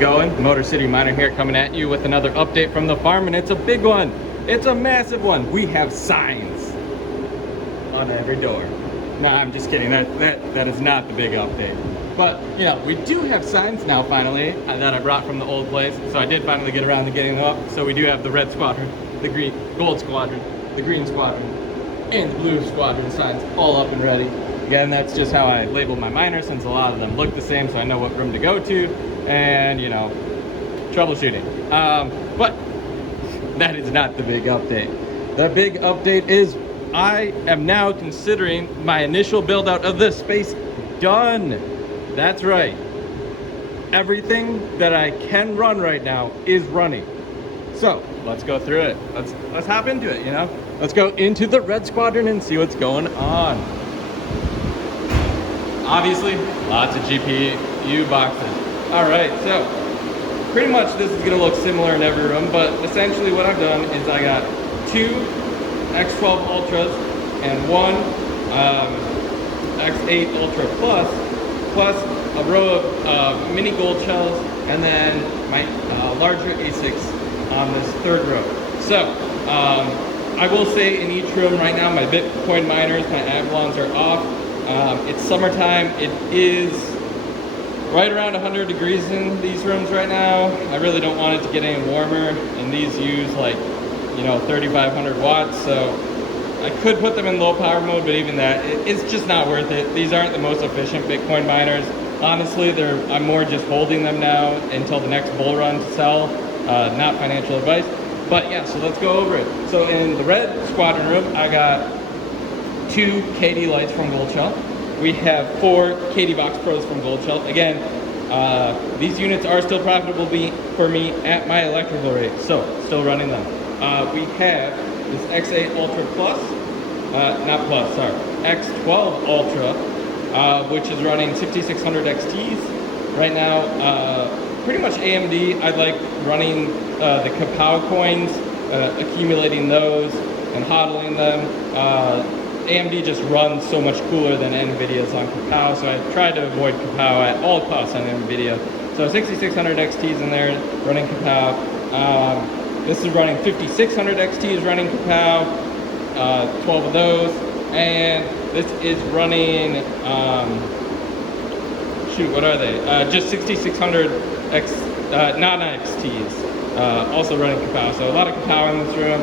going? Motor City Miner here, coming at you with another update from the farm, and it's a big one. It's a massive one. We have signs on every door. Nah, I'm just kidding. That is not the big update. But you know, we do have signs now finally that I brought from the old place. So I did finally get around to getting them up. So we do have the red squadron, the green, gold squadron, the green squadron, and the blue squadron signs all up and ready. Again, that's just how I label my miners, since a lot of them look the same, so I know what room to go to, and you know, troubleshooting. But that is not the big update. The big update is I am now considering my initial build out of this space done. That's right. Everything that I can run right now is running. So let's go through it. Let's hop into it, you know? Let's go into the red squadron and see what's going on. Obviously, lots of GPU boxes. All right, so pretty much this is gonna look similar in every room, but essentially what I've done is I got two X12 Ultras and one X8 Ultra plus a row of mini gold shells, and then my larger ASICs on this third row. So I will say in each room right now, my Bitcoin miners, my Avalons are off. It's summertime. It is right around 100 degrees in these rooms right now. I really don't want it to get any warmer, and these use like, you know, 3,500 watts, so I could put them in low power mode, but even that, it's just not worth it. These aren't the most efficient Bitcoin miners. Honestly, I'm more just holding them now until the next bull run to sell, not financial advice. But yeah, so let's go over it. So in the red squadron room, I got 2 KD lights from Gold Shell. We have 4 KD Box Pros from Gold Shell. Again, these units are still profitable for me at my electrical rate, so still running them. We have this X8 Ultra Plus, X12 Ultra, which is running 6600 XTs. Right now, pretty much AMD, I like running the PoUW coins, accumulating those and hodling them. AMD just runs so much cooler than NVIDIA's on PoUW, so I try to avoid PoUW at all costs on NVIDIA. So 6600 XTs in there, running PoUW. This is running 5600 XTs running PoUW, 12 of those, and this is running, shoot, what are they? Just 6600 non-XTs, also running PoUW. So a lot of PoUW in this room,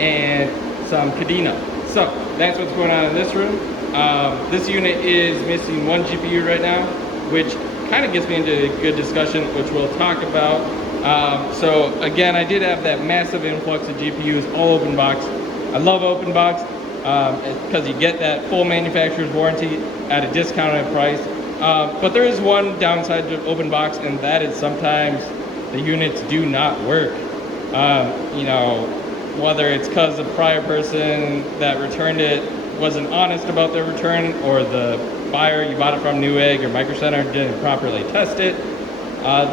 and some Cadena. So that's what's going on in this room. This unit is missing 1 GPU right now, which kind of gets me into a good discussion, which we'll talk about. So again, I did have that massive influx of GPUs, all open box. I love open box because you get that full manufacturer's warranty at a discounted price. But there is one downside to open box, and that is sometimes the units do not work. You know, whether it's because the prior person that returned it wasn't honest about their return, or the buyer you bought it from, Newegg or Micro Center, didn't properly test it.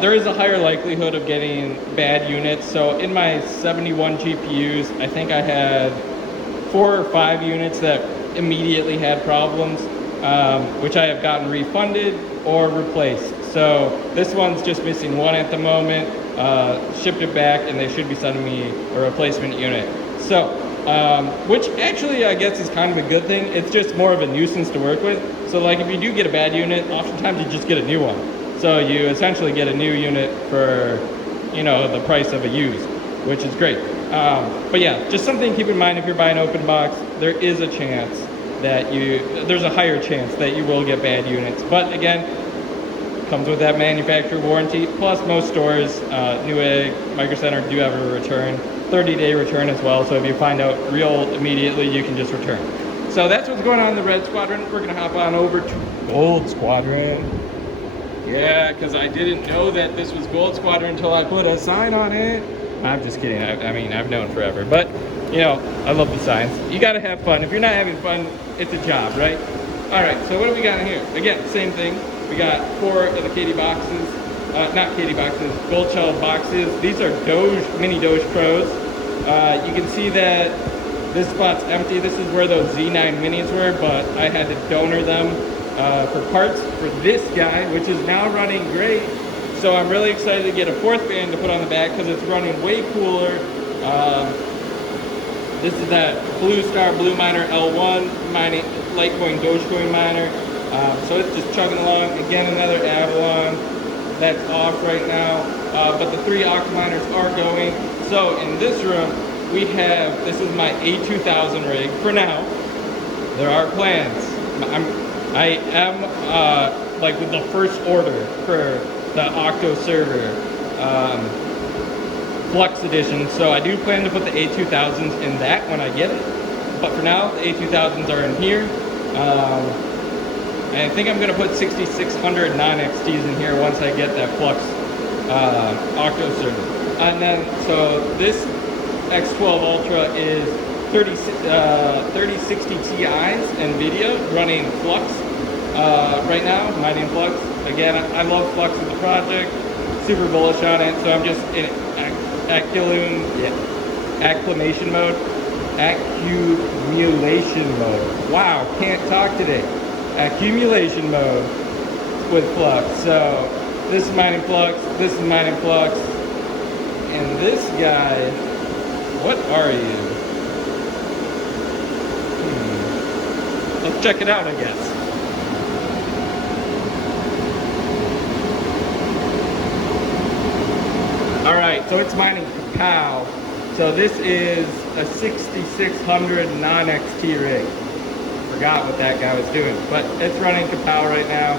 There is a higher likelihood of getting bad units. So in my 71 GPUs, I think I had 4 or 5 units that immediately had problems, which I have gotten refunded or replaced. So this one's just missing 1 at the moment. Shipped it back, and they should be sending me a replacement unit. So, which actually I guess is kind of a good thing. It's just more of a nuisance to work with. So like if you do get a bad unit, oftentimes you just get a new one. So you essentially get a new unit for, you know, the price of a used, which is great. But yeah, just something to keep in mind if you're buying open box. There is a chance that there's a higher chance that you will get bad units. But again, comes with that manufacturer warranty. Plus most stores, Newegg, Micro Center do have a return, 30-day return as well. So if you find out real immediately, you can just return. So that's what's going on in the red squadron. We're gonna hop on over to gold squadron. Yeah, because I didn't know that this was gold squadron until I put a sign on it. I'm just kidding. I mean, I've known forever, but you know, I love the signs. You gotta have fun. If you're not having fun, it's a job, right? All right, so what do we got in here? Again, same thing. We got 4 of the KD boxes, not KD boxes, Gold Shell boxes. These are mini Doge Pros. You can see that this spot's empty. This is where those Z9 minis were, but I had to donor them for parts for this guy, which is now running great. So I'm really excited to get a fourth fan to put on the back because it's running way cooler. This is that Blue Star Blue Miner L1 mining Litecoin Dogecoin miner. So it's just chugging along. Again, another Avalon that's off right now. But the 3 Octaminers are going. So in this room, we have, this is my A2000 rig for now. There are plans. I am like with the first order for the Octo server Flux edition. So I do plan to put the A2000s in that when I get it. But for now, the A2000s are in here. And I think I'm gonna put 6600 non-XTs in here once I get that Flux Octo server. And then, so this X12 Ultra is 3060 Ti's NVIDIA running Flux right now, mining Flux. Again, I love Flux as a project, super bullish on it, so I'm just in accumulation mode. Wow, can't talk today. Accumulation mode with Flux. So this is mining Flux, this is mining Flux, and this guy, what are you? Let's check it out, I guess. All right, so it's mining PoUW. So this is a 6600 non-XT rig. Forgot what that guy was doing, but it's running PoUW right now.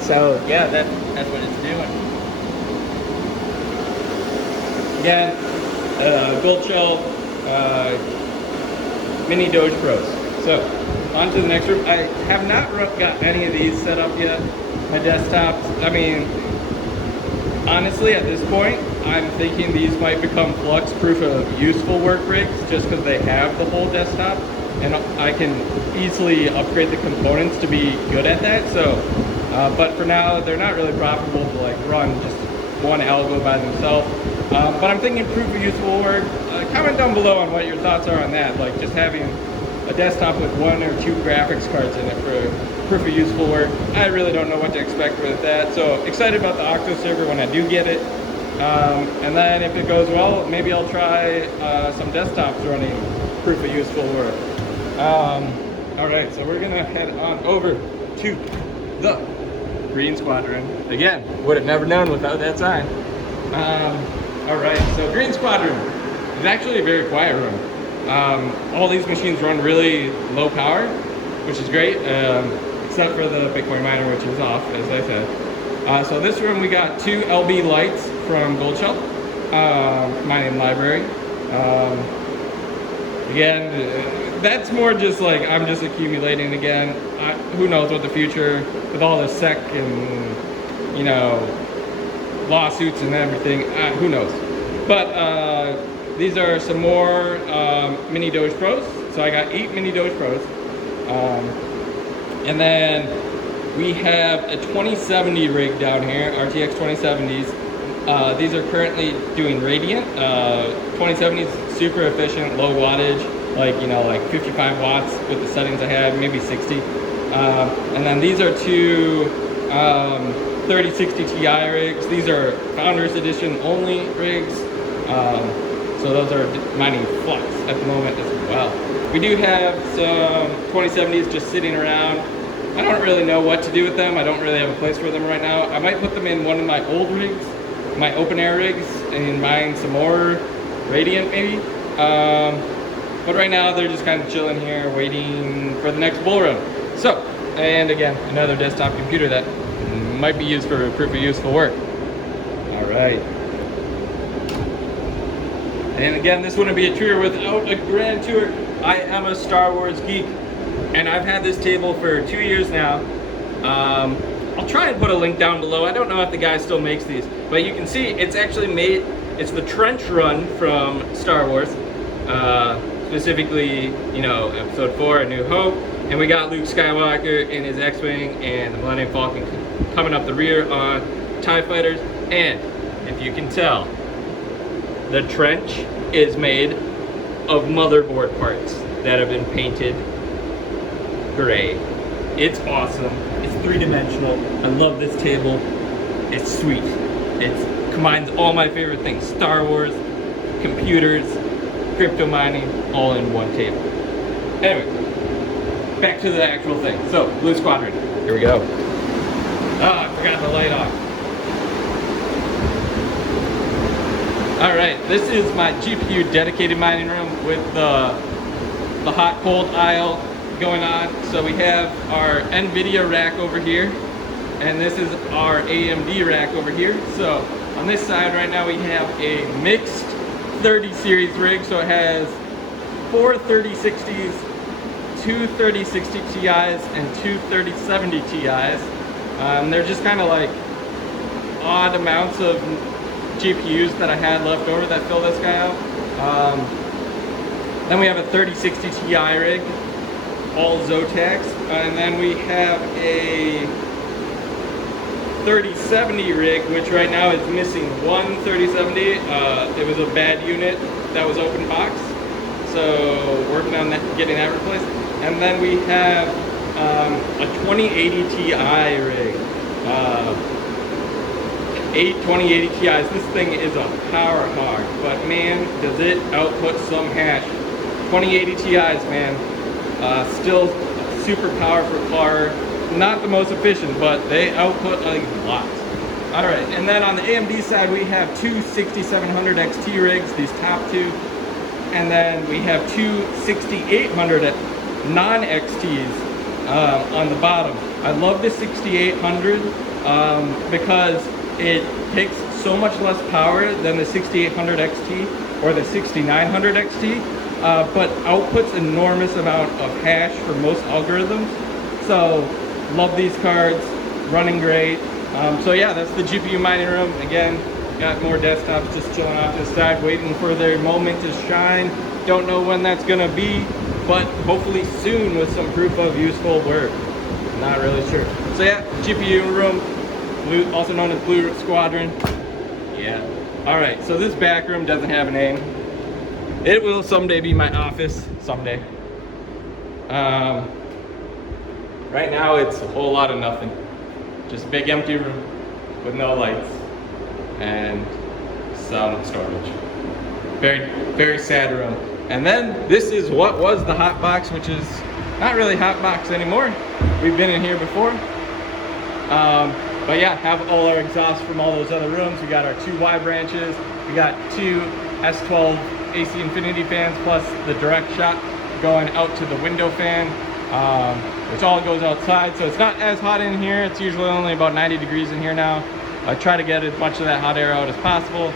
So yeah, that's what it's doing. Again, gold shell mini Doge Pros. So on to the next room. I have not got any of these set up yet. My desktops, I mean, honestly, at this point, I'm thinking these might become Flux proof of useful work rigs just because they have the whole desktop, and I can easily upgrade the components to be good at that. So, but for now, they're not really profitable to like run just one algo by themselves. But I'm thinking proof of useful work. Comment down below on what your thoughts are on that, like just having a desktop with 1 or 2 graphics cards in it for proof of useful work. I really don't know what to expect with that, so excited about the Octo server when I do get it. And then if it goes well, maybe I'll try some desktops running proof of useful work. All right, so we're gonna head on over to the Green Squadron. Again, would have never known without that sign. All right, so Green Squadron is actually a very quiet room. All these machines run really low power, which is great, except for the Bitcoin miner, which is off, as I said. So this room, we got 2 LB lights from Goldshell mining library. Again, that's more just like I'm just accumulating again. Who knows what the future with all the SEC and, you know, lawsuits and everything, who knows. But these are some more mini Doge Pros. So I got 8 mini Doge Pros. And then we have a 2070 rig down here, RTX 2070s. These are currently doing radiant. 2070s, super efficient, low wattage, like, you know, like 55 watts with the settings I had, maybe 60. And then these are 2 3060 Ti rigs. These are Founders Edition only rigs. So those are mining Flux at the moment as well. We do have some 2070s just sitting around. I don't really know what to do with them. I don't really have a place for them right now. I might put them in one of my old rigs, my open air rigs, and mine some more Radiant maybe. But right now they're just kind of chilling here waiting for the next bull run. So, and again, another desktop computer that might be used for proof of useful work. All right. And again, this wouldn't be a tour without a grand tour. I am a Star Wars geek, and I've had this table for 2 years now. I'll try and put a link down below. I don't know if the guy still makes these, but you can see it's actually made, it's the trench run from Star Wars. Specifically, you know, Episode 4, A New Hope. And we got Luke Skywalker in his X-Wing and the Millennium Falcon coming up the rear on TIE Fighters. And if you can tell, the trench is made of motherboard parts that have been painted gray. It's awesome. It's 3-dimensional. I love this table. it's sweet. It combines all my favorite things: Star Wars, computers, crypto mining, all in one table. Anyway, back to the actual thing. So, Blue Squadron, here we go. Oh, I forgot the light off. All right, this is my GPU dedicated mining room with the hot cold aisle going on. So we have our NVIDIA rack over here, and this is our AMD rack over here. So on this side right now we have a mixed 30 series rig. So it has 4 3060s, 2 3060 Ti's, and 2 3070 Ti's. They're just kind of like odd amounts of GPUs that I had left over that fill this guy out. Then we have a 3060 Ti rig, all Zotacs, and then we have a 3070 rig, which right now is missing one 3070. It was a bad unit that was open box, so working on that, getting that replaced. And then we have a 2080 Ti rig. 8 2080 Ti's. This thing is a power hog, but man, does it output some hash. 2080 Ti's, man, still super powerful car. Not the most efficient, but they output a lot. All right, and then on the AMD side, we have 2 6700 XT rigs, these top two, and then we have 2 6800 non-XTs on the bottom. I love the 6800 because it takes so much less power than the 6800 XT or the 6900 XT, but outputs enormous amount of hash for most algorithms. So love these cards, running great. So yeah, that's the GPU mining room. Again, got more desktops just chilling off this side, waiting for their moment to shine. Don't know when that's gonna be, but hopefully soon with some proof of useful work. Not really sure. So yeah, GPU room, also known as Blue Squadron. Yeah. All right, so this back room doesn't have a name. It will someday be my office, someday. Right now it's a whole lot of nothing. Just a big empty room with no lights and some storage. Very, very sad room. And then this is what was the hot box, which is not really hot box anymore. We've been in here before. But yeah, have all our exhausts from all those other rooms. We got our 2 Y branches. We got 2 S12 AC Infinity fans plus the direct shot going out to the window fan, which all goes outside. So it's not as hot in here. It's usually only about 90 degrees in here now. I try to get as much of that hot air out as possible.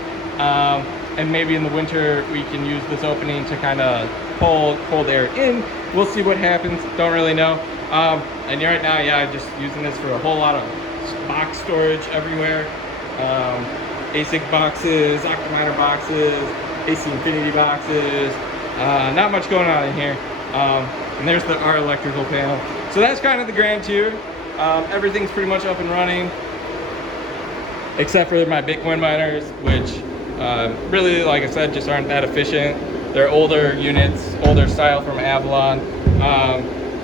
And maybe in the winter we can use this opening to kind of pull cold air in. We'll see what happens. Don't really know. And right now, yeah, I'm just using this for a whole lot of box storage everywhere. ASIC boxes, Octominer boxes, AC Infinity boxes. Not much going on in here. And there's our electrical panel. So that's kind of the grand tour. Everything's pretty much up and running, except for my Bitcoin miners, which really, like I said, just aren't that efficient. They're older units, older style from Avalon.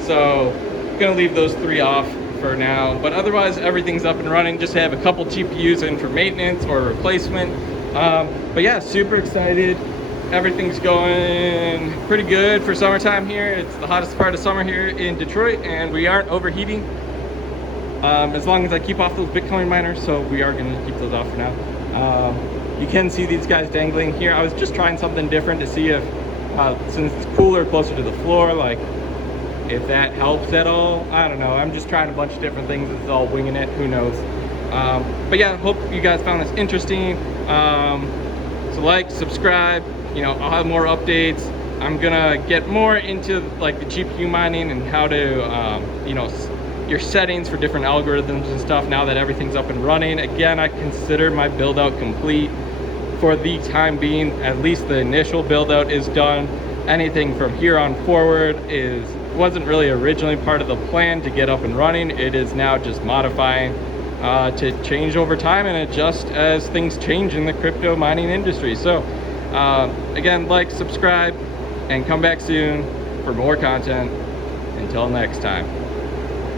So gonna leave those 3 off for now, but otherwise everything's up and running. Just have a couple GPUs in for maintenance or replacement. But yeah, super excited. Everything's going pretty good for summertime here. It's the hottest part of summer here in Detroit, and we aren't overheating as long as I keep off those Bitcoin miners. So we are going to keep those off for now. You can see these guys dangling here. I was just trying something different to see if since it's cooler closer to the floor, like if that helps at all. I don't know. I'm just trying a bunch of different things. It's all winging it. Who knows? But yeah, hope you guys found this interesting. So like, subscribe. You know, I'll have more updates. I'm gonna get more into like the GPU mining and how to, you know, your settings for different algorithms and stuff now that everything's up and running. Again, I consider my build out complete for the time being. At least the initial build out is done. Anything from here on forward wasn't really originally part of the plan to get up and running. It is now just modifying to change over time and adjust as things change in the crypto mining industry. So again, like, subscribe, and come back soon for more content. Until next time.